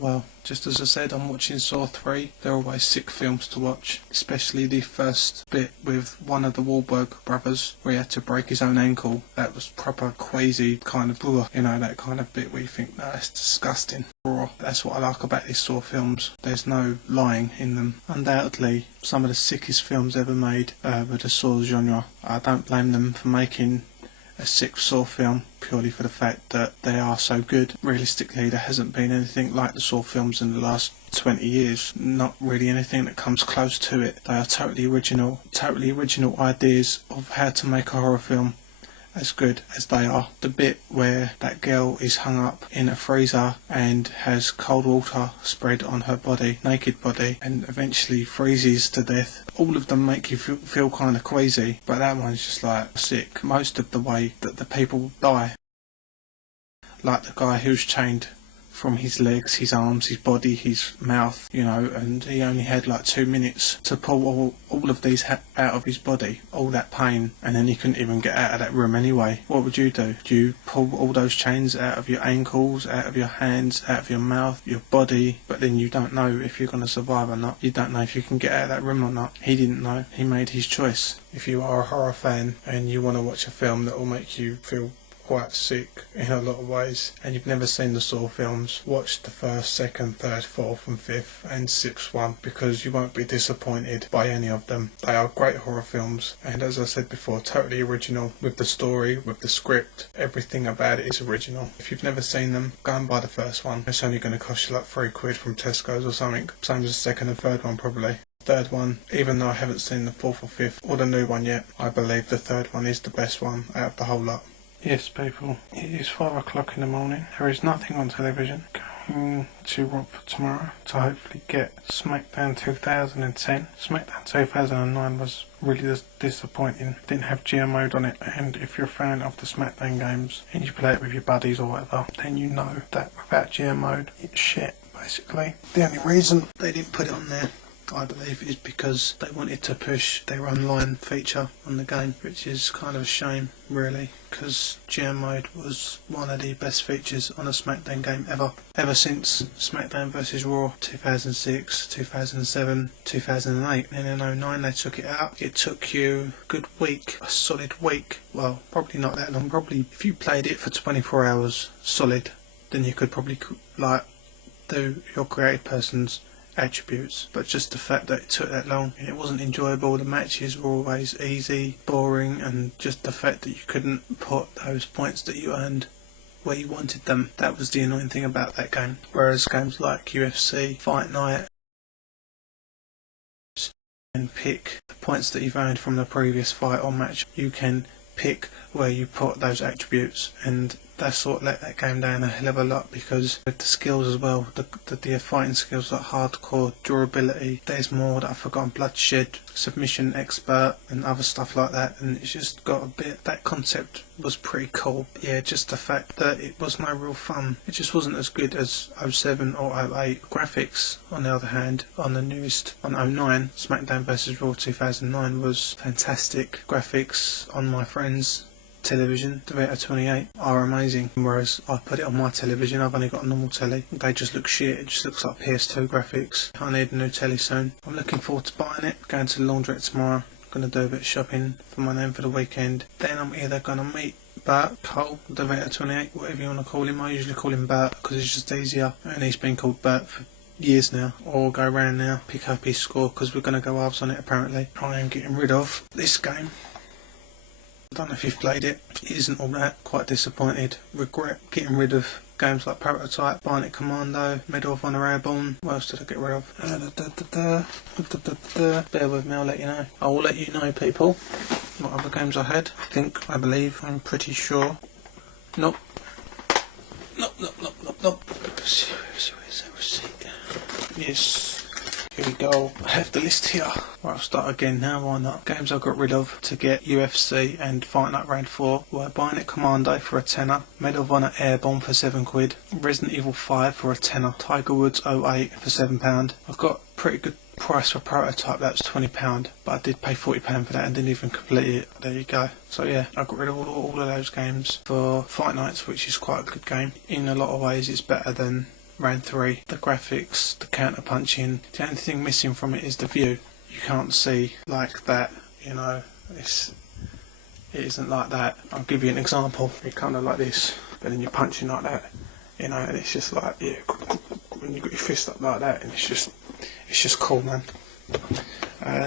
Well, just as I said, I'm watching Saw 3. They're always sick films to watch, especially the first bit with one of the Wahlberg brothers where he had to break his own ankle. That was proper quasi kind of, that kind of bit where you think, no, that's disgusting. That's what I like about these Saw films. There's no lying in them. Undoubtedly, some of the sickest films ever made with the Saw genre. I don't blame them for making a sixth Saw film purely for the fact that they are so good. Realistically, there hasn't been anything like the Saw films in the last 20 years. Not really anything that comes close to it. They are totally original ideas of how to make a horror film as good as they are. The bit where that girl is hung up in a freezer and has cold water spread on her body, naked body, and eventually freezes to death. All of them make you feel kind of queasy, but that one's just like sick. Most of the way that the people die, like the guy who's chained from his legs, his arms, his body, his mouth, and he only had like 2 minutes to pull all of these out of his body, all that pain, and then he couldn't even get out of that room anyway. What would you do? Do you pull all those chains out of your ankles, out of your hands, out of your mouth, your body, but then you don't know if you're going to survive or not? You don't know if you can get out of that room or not. He didn't know. He made his choice. If you are a horror fan and you want to watch a film that will make you feel quite sick in a lot of ways, and you've never seen the Saw films, watch the first, second, third, fourth and fifth and sixth one, because you won't be disappointed by any of them. They are great horror films, and as I said before, totally original with the story, with the script. Everything about it is original. If you've never seen them, go and buy the first one. It's only going to cost you like £3 from Tesco's or something. Same as the second and third one probably. Third one, even though I haven't seen the fourth or fifth or the new one yet, I believe the third one is the best one out of the whole lot. Yes, people, it is 5 o'clock in the morning. There is nothing on television. Going to Watford tomorrow to hopefully get SmackDown 2010. SmackDown 2009 was really disappointing. Didn't have GM mode on it, and if you're a fan of the SmackDown games and you play it with your buddies or whatever, then you know that without GM mode, it's shit, basically. The only reason they didn't put it on there, I believe, is because they wanted to push their online feature on the game, which is kind of a shame, really, because GM mode was one of the best features on a SmackDown game ever since SmackDown vs Raw 2006, 2007, 2008, and in 2009 they took it out. It took you a good week, a solid week, well, probably not that long, probably if you played it for 24 hours solid, then you could probably do your creative person's attributes, but just the fact that it took that long, it wasn't enjoyable. The matches were always easy, boring, and just the fact that you couldn't put those points that you earned where you wanted them, that was the annoying thing about that game. Whereas games like UFC, Fight Night, and pick the points that you've earned from the previous fight or match, you can pick where you put those attributes, and that's what let that game down a hell of a lot, because with the skills as well, the fighting skills like hardcore, durability, there's more that I've forgotten, bloodshed, submission expert and other stuff like that, and it's just got a bit, that concept was pretty cool. Yeah, just the fact that it was no real fun. It just wasn't as good as 07 or 08. Graphics, on the other hand, on the newest, on 09, SmackDown vs Raw 2009 was fantastic. Graphics on my friend's television, the Vita 28, are amazing, whereas I put it on my television. I've only got a normal telly. They just look shit. It just looks like PS2 graphics. I need a new telly soon. I'm looking forward to buying it, going to the laundrette tomorrow, going to do a bit of shopping for my name for the weekend. Then I'm either going to meet Bert Cole, the Vita 28, whatever you want to call him. I usually call him Bert because it's just easier, and he's been called Bert for years now, or go round now, pick up his score, because we're going to go halves on it apparently. I am getting rid of this game. I don't know if you've played it. It isn't all that. Quite disappointed. Regret getting rid of games like Prototype, Bionic Commando, Medal of Honor Airborne. What else did I get rid of? Bear with me, I'll let you know. I will let you know, people, what other games I had. I believe, I'm pretty sure. Nope. Where's that receipt? Yes. Here we go. I have the list here. Right, I'll start again now, why not? Games I got rid of to get UFC and Fight Night Round 4 were Bionic Commando for a tenner, Medal of Honor Airborne for £7, Resident Evil 5 for a tenner, Tiger Woods 08 for £7. I've got pretty good price for Prototype, that's £20, but I did pay £40 for that and didn't even complete it. There you go. So yeah, I got rid of all of those games for Fight Nights, which is quite a good game. In a lot of ways it's better than Round 3. The graphics, the counter punching, the only thing missing from it is the view. You can't see like that, you know, it isn't like that. I'll give you an example. You're kind of like this, but then you're punching like that, you know, and it's just like, yeah, when you got your fist up like that, and it's just cool, man.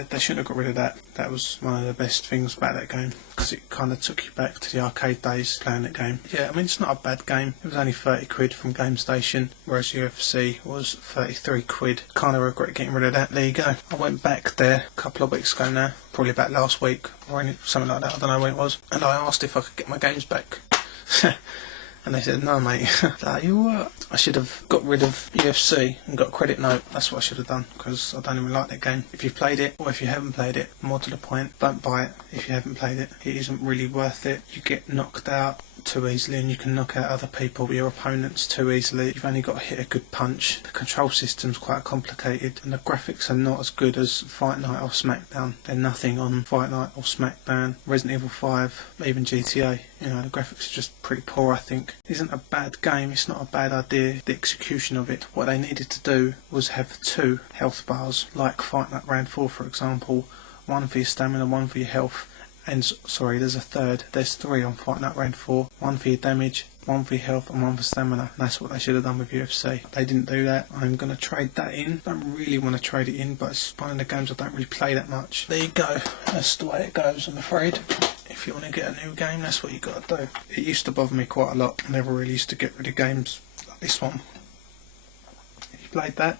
They shouldn't have got rid of that. That was one of the best things about that game, because it kind of took you back to the arcade days playing that game. Yeah, I mean, it's not a bad game. It was only 30 quid from Game Station, whereas UFC was 33 quid. Kind of regret getting rid of that. There you go. I went back there a couple of weeks ago now, probably about last week, or something like that, I don't know when it was, and I asked if I could get my games back. And they said, no mate, like, you what? I should have got rid of UFC and got a credit note. That's what I should have done, because I don't even like that game. If you've played it, or if you haven't played it, more to the point, don't buy it if you haven't played it. It isn't really worth it. You get knocked out too easily, and you can knock out other people, your opponents, too easily. You've only got to hit a good punch. The control system's quite complicated, and the graphics are not as good as Fight Night or SmackDown. They're nothing on Fight Night or SmackDown, Resident Evil 5, even GTA. You know, the graphics are just pretty poor, I think. It isn't a bad game, it's not a bad idea, the execution of it. What they needed to do was have 2 health bars, like Fight Night Round 4 for example, one for your stamina, one for your health, and sorry, there's a third, there's 3 on Fight Night Round 4, one for your damage, one for your health and one for stamina. And that's what they should have done with UFC. They didn't do that. I'm going to trade that in. Don't really want to trade it in, but it's one of the games I don't really play that much. There you go, that's the way it goes, I'm afraid. If you want to get a new game, that's what you got to do. It used to bother me quite a lot. I never really used to get rid of games like this one. Have you played that?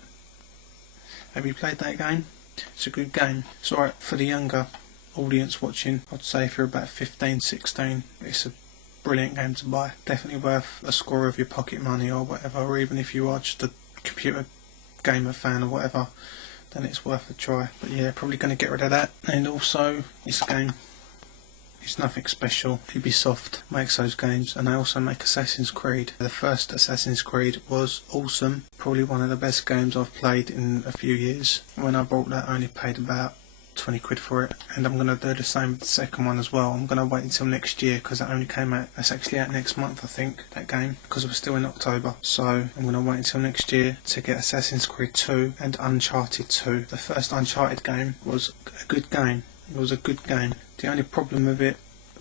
Have you played that game? It's a good game. It's alright for the younger audience watching. I'd say if you're about 15, 16, it's a brilliant game to buy. Definitely worth a score of your pocket money or whatever, or even if you are just a computer gamer fan or whatever, then it's worth a try. But yeah, probably going to get rid of that. And also, it's a game. It's nothing special. Ubisoft makes those games, and they also make Assassin's Creed. The first Assassin's Creed was awesome. Probably one of the best games I've played in a few years. When I bought that, I only paid about 20 quid for it, and I'm going to do the same with the second one as well. I'm going to wait until next year, because that only came out, that's actually out next month I think, that game, because we're still in October. So I'm going to wait until next year to get Assassin's Creed 2 and Uncharted 2. The first Uncharted game was a good game. It was a good game. The only problem with it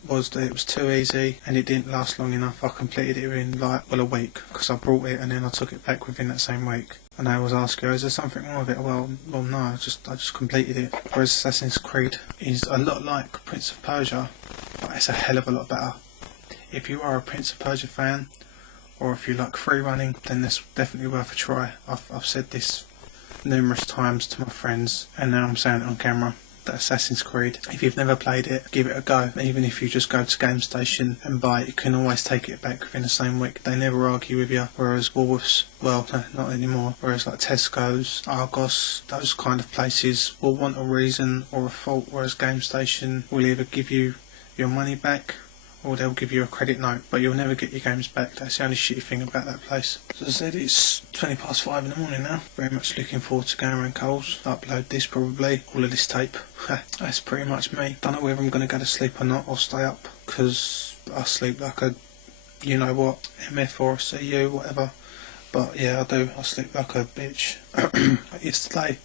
was that it was too easy and it didn't last long enough. I completed it in a week, because I brought it and then I took it back within that same week. And I was asking her, is there something wrong with it? Well no, I just completed it. Whereas Assassin's Creed is a lot like Prince of Persia, but it's a hell of a lot better. If you are a Prince of Persia fan, or if you like free running, then that's definitely worth a try. I've said this numerous times to my friends, and now I'm saying it on camera. That Assassin's Creed, if you've never played it, give it a go. Even if you just go to Game Station and buy it, you can always take it back within the same week. They never argue with you, whereas Woolworths, well, no, not anymore, whereas like Tesco's, Argos, those kind of places will want a reason or a fault, whereas Game Station will either give you your money back or they'll give you a credit note, but you'll never get your games back. That's the only shitty thing about that place. As I said, it's 20 past 5 in the morning now. Very much looking forward to going around Coles. Upload this probably, all of this tape. That's pretty much me. Don't know whether I'm going to go to sleep or not, or stay up, because I sleep like a, you know what, MF or a CU, whatever. But yeah, I do. I sleep like a bitch. Yesterday,